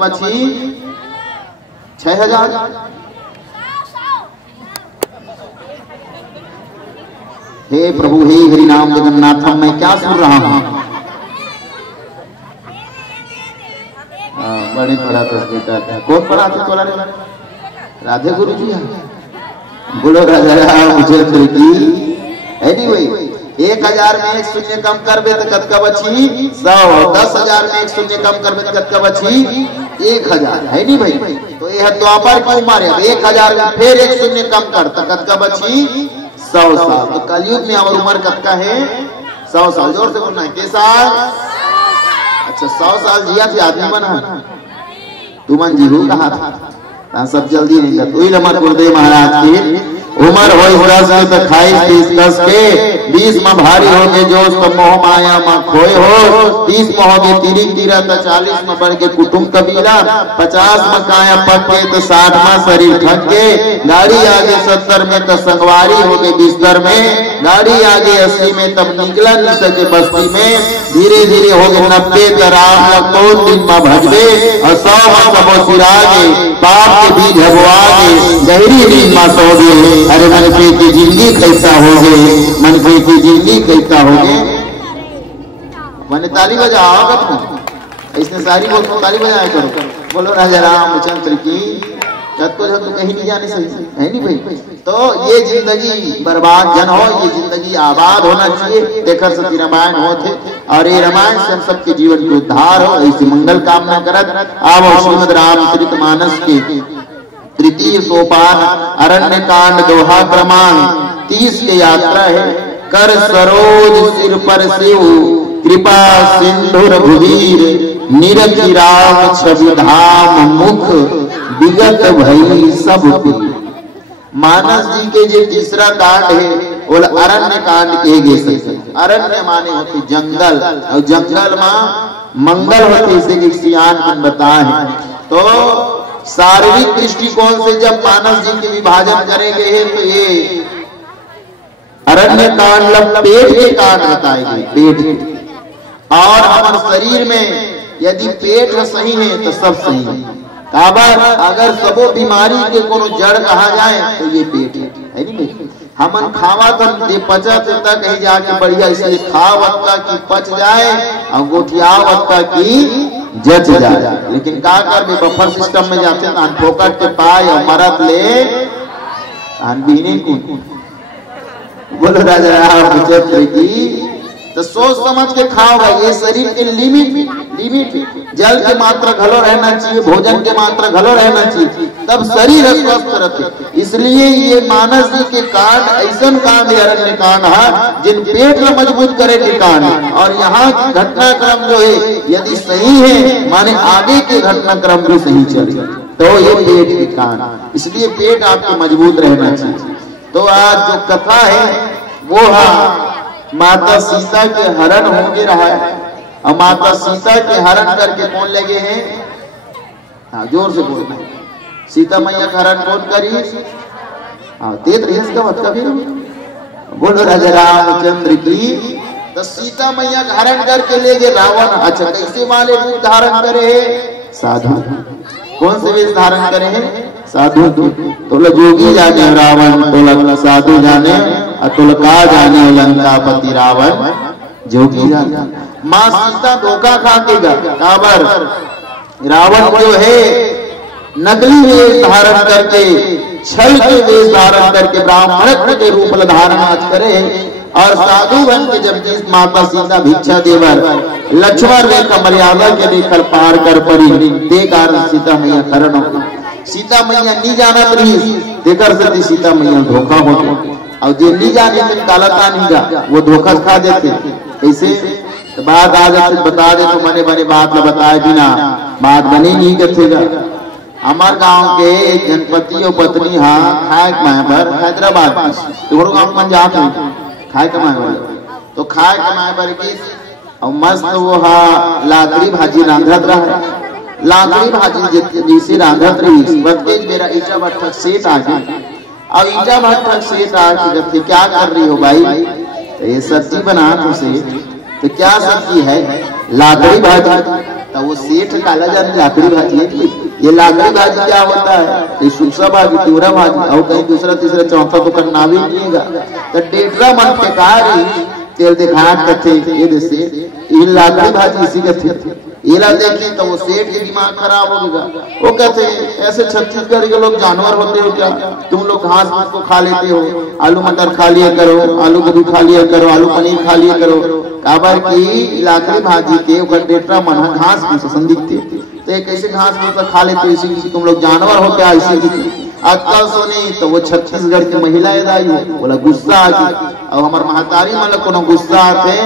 बची 6000। हे प्रभु हे हरि नाम जगन्नाथम, मैं क्या सुन रहा हूँ? बड़ी पढ़ा तो बेटा था। कौन पढ़ा था तोला रे? राधे गुरु जी है। बोलो राजा मुझे की। एनीवे 1000 में 1 शून्य कम करबे तो कतका बची 100। 10,000 में 1 शून्य कम करबे तो कतका बची 1000, है नहीं भाई? तो यह द्वापर की उम्र है। 1000 में फिर 1 शून्य कम कर तो कतका बची 100 साल। तो कलयुग में और उम्र कतका है 100 साल। जोर से बोलना है के साल। अच्छा 100 साल जिया थे आदमी बना तुमन जी हो कहा था सब जल्दी नहीं कर। वही हमारे गुरुदेव महाराज की उम्र हो 10 तो खाई 30 के 20 में भारी हो गए जोश तो मोह माया में खोए हो। 30 में हो गए तीरी तीरा तो 40 में बढ़ के कुटुंब कबीला। 50 में काया पक के तो 60 में शरीर थक के। गाड़ी आगे 70 में तो संगवारी हो गए बिस्तर में। गाड़ी आगे 80 में तब निकला नहीं सके बस्ती में। धीरे धीरे हो गए 90 तो राम कौन दिन में भजबे। और 100 में सबो सिरागे पाप के बीज हबुआगे। गहरी नींद में सो गए। अरे मनफे की जिंदगी कैसा हो गए, मनफे की जिंदगी कैसा हो गए। मैंने ताली बजाओ इसने सारी बोल ताली बजाया करो। बोलो राजा रामचंद्र की। जब तो कहीं नहीं जाने सही है नहीं भाई। तो ये जिंदगी बर्बाद जन हो, ये जिंदगी आबाद होना चाहिए। देखकर सती रामायण होते और ये रामायण से हम सबके जीवन की उद्धार हो, ऐसी मंगल कामना करत। अब श्रीमद रामचरित मानस के तृतीय सोपान अरण्य कांड दोहा क्रमांक 30 के यात्रा है। कर सरोज सिर पर शिव कृपा सिंधु रघुवीर। निरखि राम छवि धाम मुख विगत भई सब पीर। मानस जी के जो तीसरा कांड है वो अरण्य कांड कहे गए। अरण्य माने होते जंगल और जंगल में मंगल होते इसे सियान मन बताए। तो शारीरिक दृष्टिकोण से जब मानस जी के विभाजन करेंगे तो ये अरण्य कांड पेट के कांड बताए गए। पेट और हमारे शरीर में यदि पेट सही है तो सब सही है। अगर सबो बीमारी के कोनो जड़ कहा जाए तो ये पेट है नहीं। हमन खावा तो पचत तक कहीं जाके बढ़िया इसलिए खावत का की पच जाए और गोठियावत का की जच जाए। लेकिन का कर बफर सिस्टम में जाते हैं ठोकर के पाए और मरत ले बीने को। बोलो राजा रामचंद्र की। तो सोच समझ के खाओ भाई। ये शरीर के लिमिट जल की मात्रा घलो रहना चाहिए, भोजन की मात्रा घलो रहना चाहिए, तब शरीर स्वस्थ रहते। इसलिए ये मानस जी के कांड ऐसा कांड अरण्य कांड है जिन पेट में मजबूत करे के कांड। और यहाँ घटनाक्रम जो है यदि सही है माने आगे के घटनाक्रम भी सही चले तो ये पेट के कांड। इसलिए पेट आपको मजबूत रहना चाहिए। तो आज जो कथा है वो है माता सीता के हरण होके रहा है। और माता सीता के हरण करके कौन लगे हैं? हाँ जोर से बोलना। सीता मैया का हरण कौन करी? हाँ तेज रही इसका मतलब ही। बोलो राजा रामचंद्र की। तो सीता मैया का हरण करके ले गए रावण। अच्छा कैसे वाले रूप धारण करे है? साधु। कौन से वेश धारण करे हैं? साधु। तो जोगी जाने रावण, तो साधु जाने अतुलका जाने लंकापति रावण जोगी जाने। माँ सीता धोखा खा के काबर रावण जो है नकली वेश धारण करके छल के वेश धारण करके ब्राह्मण के रूप धारण आज करे। और साधु बन के जब जिस माता सीता भिक्षा देवर लक्ष्मण रेखा मर्यादा के लेकर पार कर पड़ी ते कारण सीता मैया हरण हो। सीता मैया नहीं जाना रही देकर से सीता मैया धोखा हो। और जो नहीं जाने के कालता नहीं जा वो धोखा खा देते। ऐसे तो बात आ जाते बता दे तो मने बने बात न बताए बिना बात बनी नहीं कथेगा। हमार गांव के जनपति और पत्नी हाँ खाए कमाए पर हैदराबाद तोहरो गांव मन जाते खाए कमाए पर। तो खाए कमाए पर की और मस्त वो हाँ लाकड़ी भाजी रांधत रहा। लाकड़ी भाजी जैसे रांधत रही प्रत्येक मेरा ईटा भट्ठक सेठ आ गई। और ईटा भट्ठक सेठ आके जब क्या कर रही हो भाई? ये सब्जी बना तुझसे तो क्या सब्जी है? लाकड़ी भाजी। तो वो सेठ काला जाने लाकड़ी भाजी है। ये लाकड़ी भाजी क्या होता है? ये सुखसा भाजी, तिवरा भाजी और कहीं दूसरा तीसरा चौथा तो करना भी नहीं। तो डेढ़ा मन फेंका रही तेल दिखाट करते ये जैसे ये लाकड़ी भाजी इसी का थे। इला देखी तो वो सेठ के दिमाग खराब हो गया। वो कहते ऐसे छत्तीसगढ़ के लोग जानवर होते हो क्या? तुम लोग घास फूस को खा लेते हो, आलू मटर खा लिया करो, आलू गोभी खा लिया करो, आलू पनीर खा लिया करो। काबर की लाकड़ी भाजी के ऊपर डेटरा मन घास फूस संदिग्ध तो कैसे घास फूस खा लेते हो? इसी तुम लोग जानवर हो क्या? इसी अक्कल सुनी तो वो छत्तीसगढ़ की महिला दाई हो बोला गुस्सा आ गई। और हमारे महतारी मतलब कोनो गुस्सा आते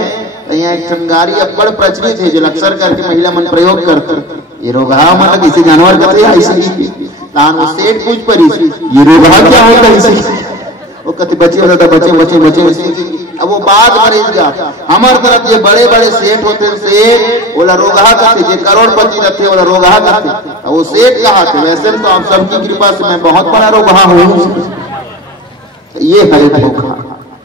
यहाँ एक ठंगारी अब्बड़ प्रचलित है जो अक्सर करके महिला मन प्रयोग करते। ये रोगहा मतलब किसी जानवर का थे ऐसे तान वो सेठ पूछ परी ये रोगहा क्या होता है? वो कहते बच्चे होता बच्चे बच्चे बच्चे। अब वो बात करेगा हमारे तरफ ये बड़े बड़े सेठ होते सेठ बोला रोगहा करते, जो करोड़पति रहते बोला रोगहा करते। वो सेठ कहा थे वैसे तो आप सबकी कृपा से मैं बहुत बड़ा रोगहा हूँ। ये है धोखा।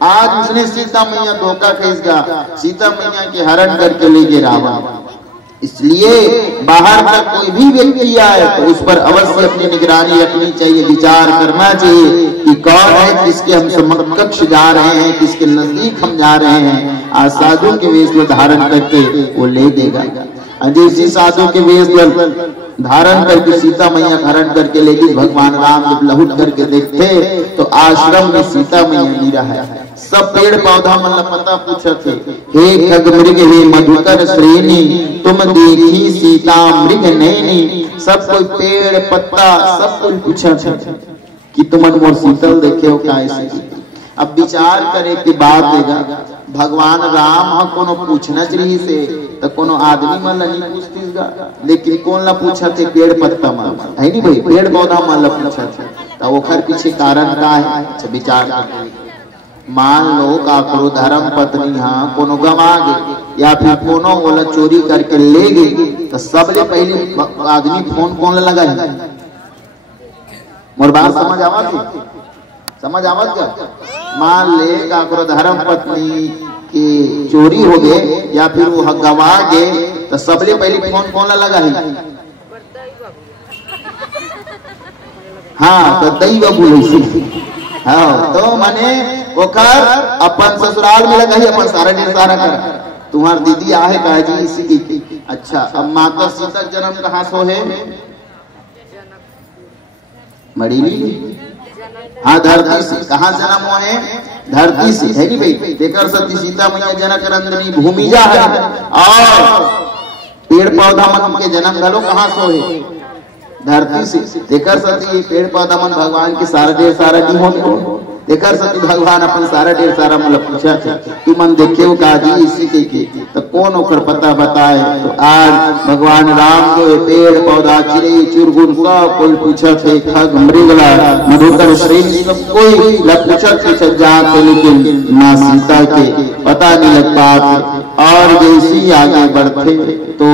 आज उसने सीता मैया धोखा खींचा, सीता मैया के हरण करके ले गए रावण। इसलिए बाहर तक कोई भी व्यक्ति आए तो उस पर अवश्य अपनी निगरानी रखनी चाहिए, विचार करना चाहिए कि कौन है, किसके हम समकक्ष जा रहे हैं, किसके नजदीक हम जा रहे हैं। आज साधु के वेश में धारण करके वो ले देगा। जैसे साधु के वेश धारण करके सीता मैया हरण करके ले गई। भगवान राम जब लहुट करके देखते तो आश्रम में सीता मैया नहीं रहा है। सब पेड़ पौधा मतलब पता पूछे थे, हे खग मृग हे मधुकर श्रेणी तुम देखी सीता मृग नैनी। सब कोई पेड़ पत्ता सब कोई पूछा थे कि तुम मोर शीतल देखे हो कैसे। अब विचार करे कि बात देगा भगवान राम कोनो पूछना चाहिए से तो कोनो आदमी मन नहीं पूछतीगा, लेकिन कौन ला पूछा थे? पेड़ पत्ता मन है नहीं भाई, पेड़ पौधा मन ला पूछा थे। तो ओखर पीछे कारण का है? अच्छा विचार मान लो काकरो धर्म पत्नी हाँ कोनो गवा गए या फिर कोनो बोला चोरी करके ले गई तो सबले पहले आदमी फोन कौन लगा है? मोर बात समझ आवत है? समझ आवत क्या? मान ले काकरो धर्म पत्नी की चोरी हो गए या फिर वो गवा गए तो सबले पहले फोन कौन लगा है? हाँ तो दई बाबू। हाँ तो माने ओकर अपन ससुराल में लगा ही अपन सारा ढेर सारा कर तुम्हार दीदी आहे कहा जी इसी की। अच्छा अब माता सीता जन्म कहाँ सो है? मड़ीली। हाँ धरती से। कहाँ जन्म हुआ है? धरती से है नहीं भाई। देकर सती सीता मैया जनक नंदिनी भूमिजा है और पेड़ पौधा मन के जन्म घलो कहाँ सो है? धरती से। देकर सती पेड़ पौधा मन भगवान के सारा ढेर सारा नहीं हो देकर सती भगवान अपन सारा ढेर सारा मतलब पूछा था कि मन देखे हो काजी इसी के तो कौन ओकर पता बताए। तो आज भगवान राम जो पेड़ पौधा चिड़ै चुरगुन सब कोई पूछा थे, खग मृगला मधुकर श्रेणी सब कोई पूछा थे जाते, लेकिन माँ सीता के पता नहीं लगता। और जैसी आगे बढ़ते तो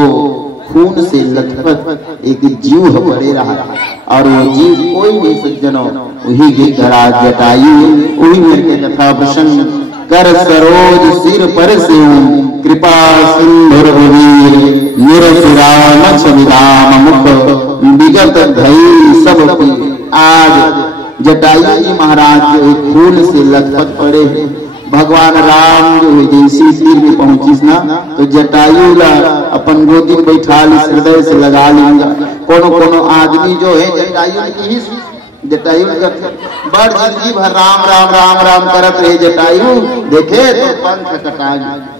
खून से लथपथ एक जीव पड़े रहा और वो जीव कोई नहीं सज्जनों वही गिरधराज जटायु वही करके कथा प्रसंग कर सरोज सिर पर से कृपा सिंधुर निरसुराम छविराम मुख विगत धई सब पी। आज जटायु जी महाराज जो खून से लथपथ पड़े हैं। भगवान राम जो है जैसी सिर में पहुंचिस ना तो जटायु ला अपन गोदी में बैठा ली, हृदय से लगा लिया। कोनो कोनो आदमी जो है जटायु बड़ जिंदगी भर राम राम राम राम करत रहे। जटायु देखे तो पंख कटा गए।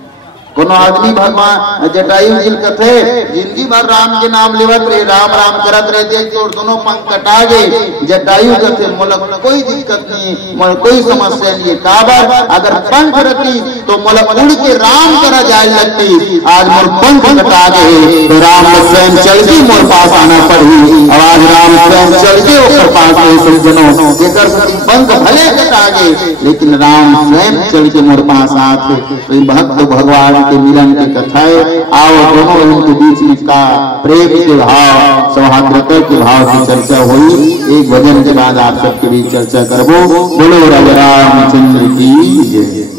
कोनो आदमी भगवान जटायु जी कथे जिंदगी भर राम के नाम लेवत रहे, राम राम करत रहते तो दोनों पंख कटा गए। जटायु कथे मोला कोई दिक्कत नहीं, मोला कोई समस्या नहीं। काबर अगर पंख रखी तो मोला उड़ के राम करा जाए लगती। आज मोर पंख कटा गए तो राम स्वयं चल के मोर पास आना पड़ी। आज राम स्वयं चल के ऊपर पास आए। सज्जनों देकर पंख भले कटा गए लेकिन राम स्वयं चल के मोर पास आते। तो भक्त भगवान के मिलन की कथाएं आओ दोनों इनके बीच में का प्रेम के भाव सौहार्दता के भाव की चर्चा हुई। एक भजन के बाद आप सबके बीच चर्चा करबो। बोलो राजा रामचंद्र की जय।